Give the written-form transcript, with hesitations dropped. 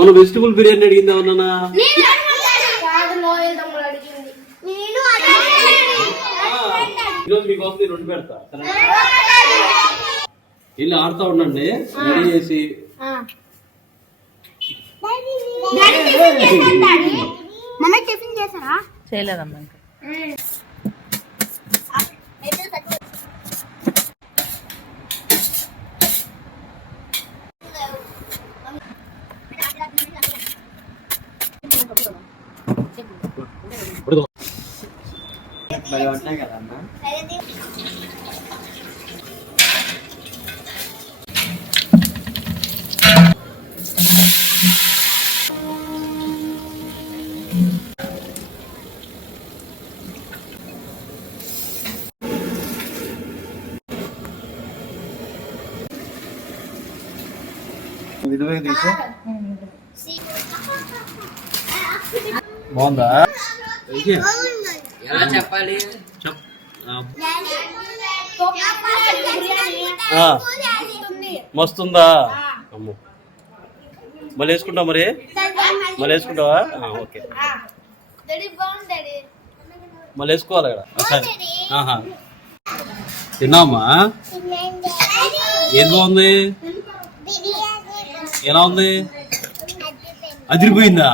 మన వెజిటబుల్ బిర్యానీ అడిగింది అవునా? ఈరోజు మీకోసం నేను వండి పెడతా. వెళ్ళి ఆడుతూ ఉండండి రెడీ చేసి. చేయలేదమ్మా ఇంకా. ఉంటాయి కదా అన్న. బాగుందా? ఎలా చెప్పాలి? మస్తుందా? అమ్మో మళ్ళీ వేసుకుంటావా? మరి మళ్ళీ వేసుకుంటావా? ఓకే మళ్ళీ వేసుకోవాలి కదా. సరే తిన్నామా? ఏం బాగుంది? ఎలా ఉంది? అదిరిపోయిందా?